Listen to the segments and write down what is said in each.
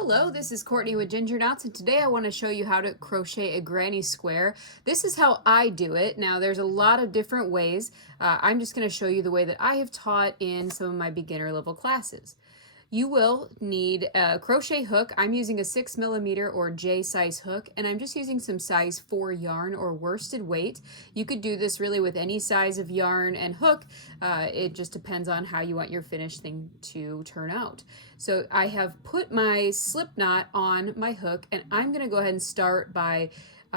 Hello, this is Courtney with Ginger Knots, and today I want to show you how to crochet a granny square. This is how I do it. Now, there's a lot of different ways. I'm just going to show you the way that I have taught in some of my beginner level classes. You will need a crochet hook. I'm using a 6mm or J size hook, and I'm just using some size 4 yarn or worsted weight. You could do this really with any size of yarn and hook. It just depends on how you want your finished thing to turn out. So I have put my slip knot on my hook, and I'm going to go ahead and start by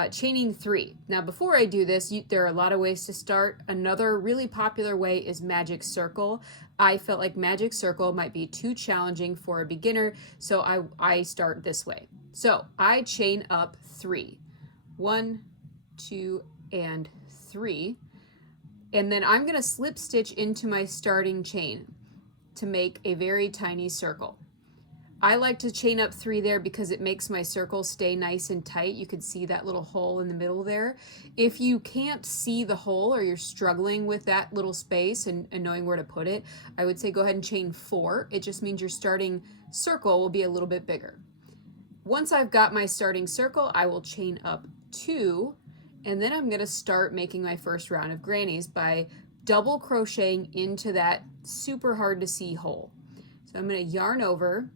chaining 3. Now before I do this, there are a lot of ways to start. Another really popular way is magic circle. I felt like magic circle might be too challenging for a beginner, so I start this way. So I chain up 3. 1, 2, and 3. And then I'm going to slip stitch into my starting chain to make a very tiny circle. I like to chain up 3 there because it makes my circle stay nice and tight. You can see that little hole in the middle there. If you can't see the hole or you're struggling with that little space and knowing where to put it, I would say go ahead and chain 4. It just means your starting circle will be a little bit bigger. Once I've got my starting circle, I will chain up 2, and then I'm going to start making my first round of grannies by double crocheting into that super hard to see hole. So I'm going to yarn over,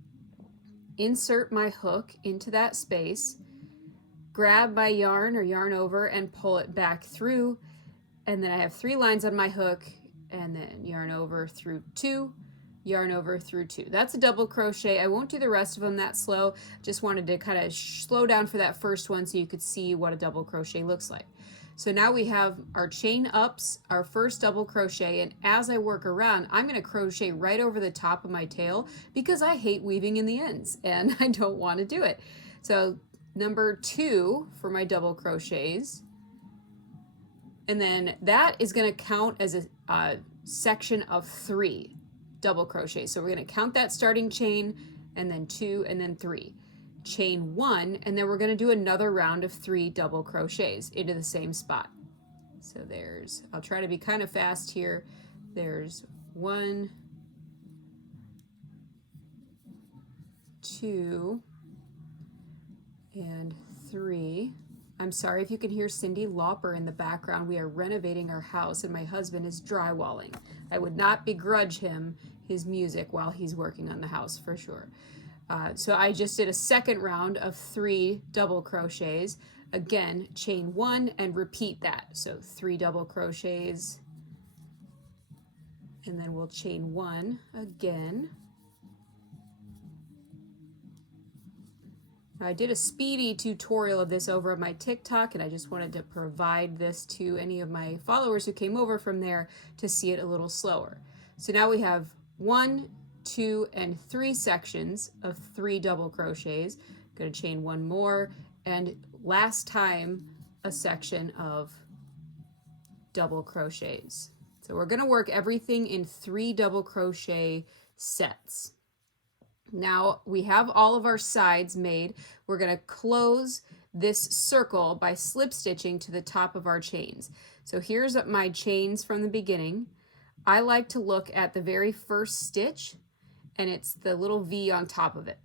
insert my hook into that space, grab my yarn or yarn over and pull it back through, and then I have 3 lines on my hook, and then yarn over through 2, yarn over through 2. That's a double crochet. I won't do the rest of them that slow. Just wanted to kind of slow down for that first one so you could see what a double crochet looks like. So now we have our chain ups, our first double crochet, and as I work around, I'm going to crochet right over the top of my tail because I hate weaving in the ends and I don't want to do it. So number 2 for my double crochets, and then that is going to count as a section of 3 double crochets. So we're going to count that starting chain, and then 2, and then 3. Chain 1, and then we're going to do another round of 3 double crochets into the same spot. So there's, I'll try to be kind of fast here. There's 1, 2, and 3. I'm sorry if you can hear Cyndi Lauper in the background. We are renovating our house and my husband is drywalling. I would not begrudge him his music while he's working on the house for sure. So I just did a second round of 3 double crochets. Again, chain 1 and repeat that. So 3 double crochets, and then we'll chain 1 again. Now, I did a speedy tutorial of this over on my TikTok, and I just wanted to provide this to any of my followers who came over from there to see it a little slower. So now we have 1, 2, and 3 sections of 3 double crochets. Going to chain 1 more, and last time a section of double crochets. So we're going to work everything in 3 double crochet sets. Now we have all of our sides made. We're going to close this circle by slip stitching to the top of our chains. So here's my chains from the beginning. I like to look at the very first stitch, and it's the little V on top of it.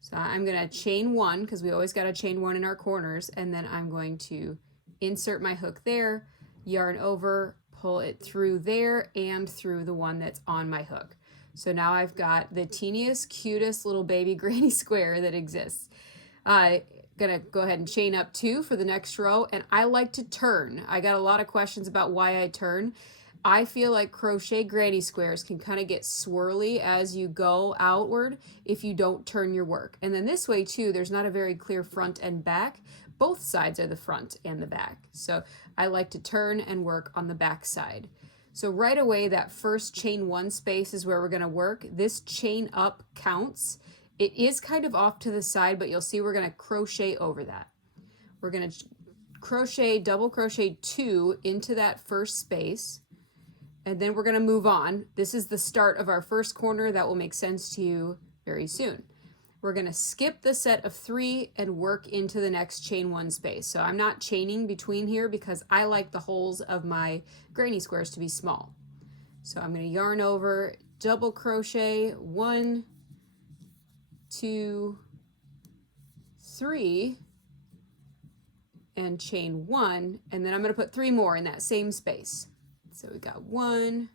So I'm going to chain 1 because we always got to chain 1 in our corners, and then I'm going to insert my hook there, yarn over, pull it through there and through the one that's on my hook. So now I've got the teeniest, cutest little baby granny square that exists. Gonna go ahead and chain up 2 for the next row, and I like to turn. I got a lot of questions about why I turn. I feel like crochet granny squares can kind of get swirly as you go outward if you don't turn your work. And then this way too, there's not a very clear front and back. Both sides are the front and the back. So I like to turn and work on the back side. So right away, that first chain 1 space is where we're going to work. This chain up counts. It is kind of off to the side, but you'll see we're going to crochet over that. We're going to crochet, double crochet 2 into that first space. And then we're going to move on. This is the start of our first corner. That will make sense to you very soon. We're going to skip the set of 3 and work into the next chain 1 space. So I'm not chaining between here because I like the holes of my granny squares to be small. So I'm going to yarn over, double crochet 1, 2, 3 and chain 1, and then I'm going to put 3 more in that same space. So we got 1,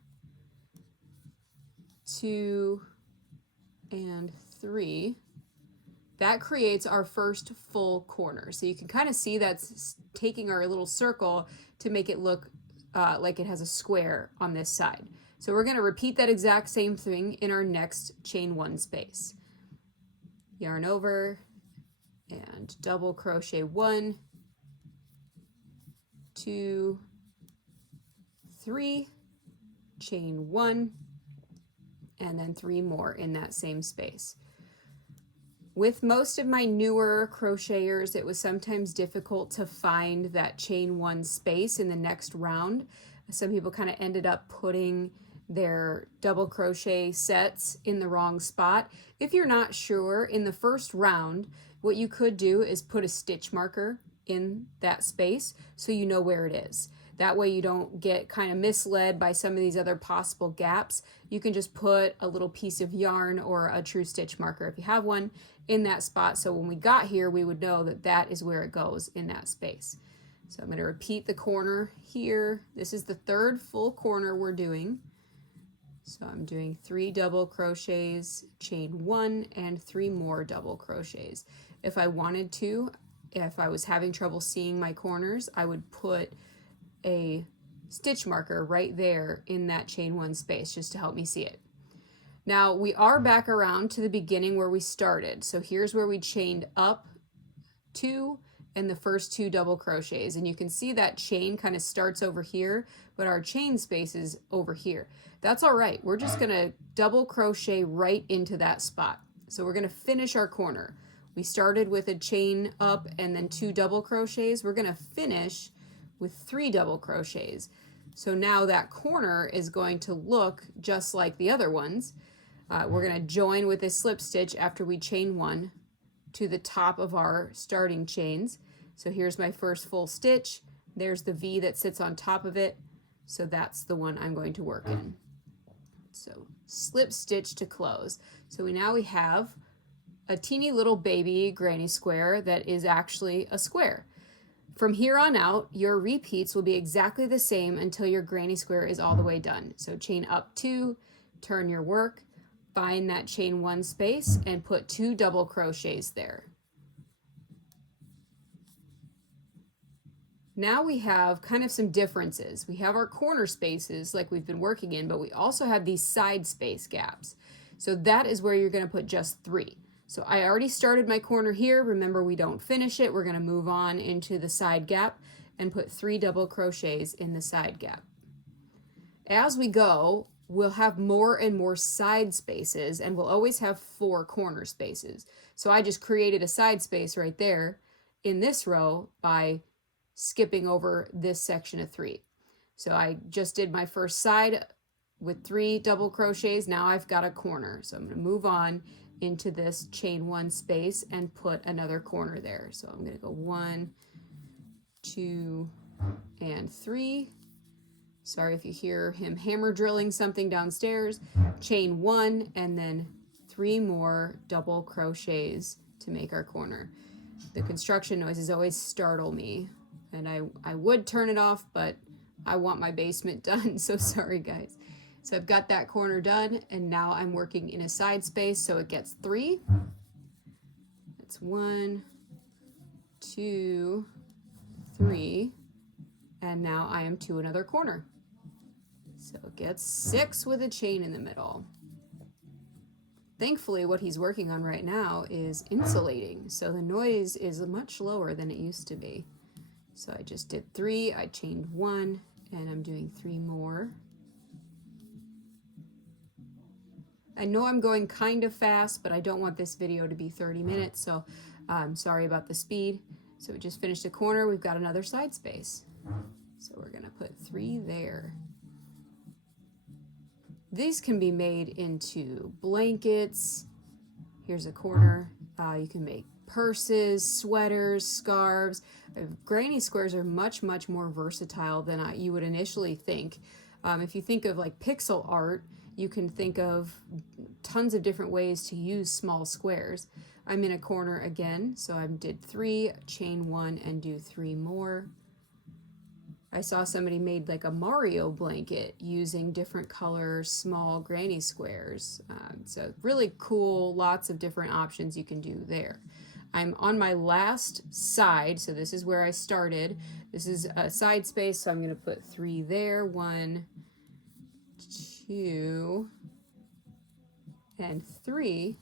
2, and 3. That creates our first full corner. So you can kind of see that's taking our little circle to make it look like it has a square on this side. So we're going to repeat that exact same thing in our next chain 1 space. Yarn over and double crochet 1, 2, 3, chain 1, and then 3 more in that same space. With most of my newer crocheters, it was sometimes difficult to find that chain 1 space in the next round. Some people kind of ended up putting their double crochet sets in the wrong spot. If you're not sure, in the first round, what you could do is put a stitch marker in that space so you know where it is. That way you don't get kind of misled by some of these other possible gaps. You can just put a little piece of yarn or a true stitch marker, if you have one, in that spot. So when we got here, we would know that that is where it goes in that space. So I'm going to repeat the corner here. This is the third full corner we're doing. So I'm doing 3 double crochets, chain 1, and 3 more double crochets. If I wanted to, if I was having trouble seeing my corners, I would put a stitch marker right there in that chain 1 space just to help me see it. Now we are back around to the beginning where we started. So here's where we chained up 2 and the first 2 double crochets, and you can see that chain kind of starts over here, but our chain space is over here. That's all right. We're just going to double crochet right into that spot. So we're going to finish our corner. We started with a chain up and then 2 double crochets. We're going to finish with 3 double crochets. So now that corner is going to look just like the other ones. We're going to join with a slip stitch after we chain 1 to the top of our starting chains. So here's my first full stitch. There's the V that sits on top of it. So that's the one I'm going to work in. So slip stitch to close. So we have a teeny little baby granny square that is actually a square. From here on out, your repeats will be exactly the same until your granny square is all the way done. So chain up 2, turn your work, find that chain 1 space, and put 2 double crochets there. Now we have kind of some differences. We have our corner spaces like we've been working in, but we also have these side space gaps. So that is where you're going to put just 3. So I already started my corner here. Remember, we don't finish it. We're going to move on into the side gap and put 3 double crochets in the side gap. As we go, we'll have more and more side spaces, and we'll always have 4 corner spaces. So I just created a side space right there in this row by skipping over this section of 3. So I just did my first side with 3 double crochets. Now I've got a corner. So I'm going to move on into this chain 1 space and put another corner there. So I'm going to go 1, 2, and 3. Sorry if you hear him hammer drilling something downstairs. Chain 1 and then 3 more double crochets to make our corner. The construction noises always startle me, and I would turn it off, but I want my basement done, so sorry guys. So I've got that corner done, and now I'm working in a side space, so it gets 3. That's 1, 2, 3, and now I am to another corner. So it gets 6 with a chain in the middle. Thankfully, what he's working on right now is insulating, so the noise is much lower than it used to be. So I just did 3, I chained 1, and I'm doing 3 more. I know I'm going kind of fast, but I don't want this video to be 30 minutes, so I'm sorry about the speed. So we just finished a corner, we've got another side space. So we're gonna put 3 there. These can be made into blankets. Here's a corner. You can make purses, sweaters, scarves. Granny squares are much, much more versatile than you would initially think. If you think of like pixel art, you can think of tons of different ways to use small squares. I'm in a corner again, so I did 3, chain 1, and do 3 more. I saw somebody made like a Mario blanket using different color small granny squares. So really cool, lots of different options you can do there. I'm on my last side, so this is where I started. This is a side space, so I'm going to put 3 there, 1, 2, and 3.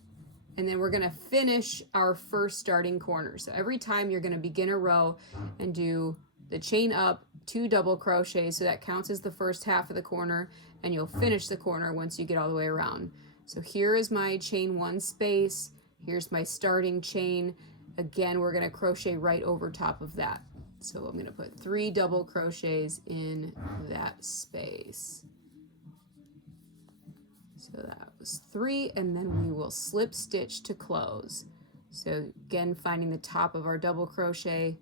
And then we're going to finish our first starting corner. So every time you're going to begin a row and do the chain up, 2 double crochets, so that counts as the first half of the corner, and you'll finish the corner once you get all the way around. So here is my chain 1 space, here's my starting chain. Again, we're going to crochet right over top of that. So I'm going to put 3 double crochets in that space. So that was 3, and then we will slip stitch to close. So again, finding the top of our double crochet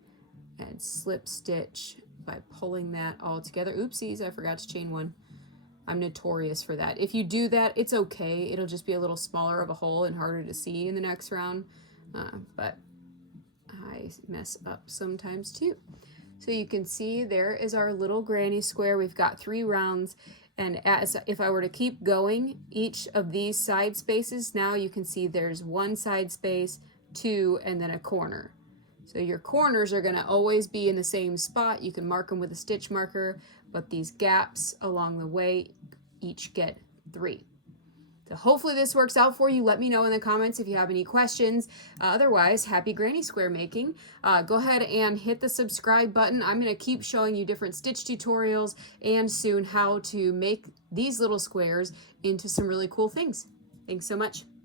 and slip stitch by pulling that all together. Oopsies, I forgot to chain 1. I'm notorious for that. If you do that, it's okay. It'll just be a little smaller of a hole and harder to see in the next round, but I mess up sometimes too. So you can see there is our little granny square. We've got 3 rounds, and if I were to keep going, each of these side spaces, now you can see there's 1 side space, 2, and then a corner. So your corners are going to always be in the same spot. You can mark them with a stitch marker, but these gaps along the way each get 3. So hopefully this works out for you. Let me know in the comments if you have any questions. Otherwise, happy granny square making. Go ahead and hit the subscribe button. I'm going to keep showing you different stitch tutorials and soon how to make these little squares into some really cool things. Thanks so much.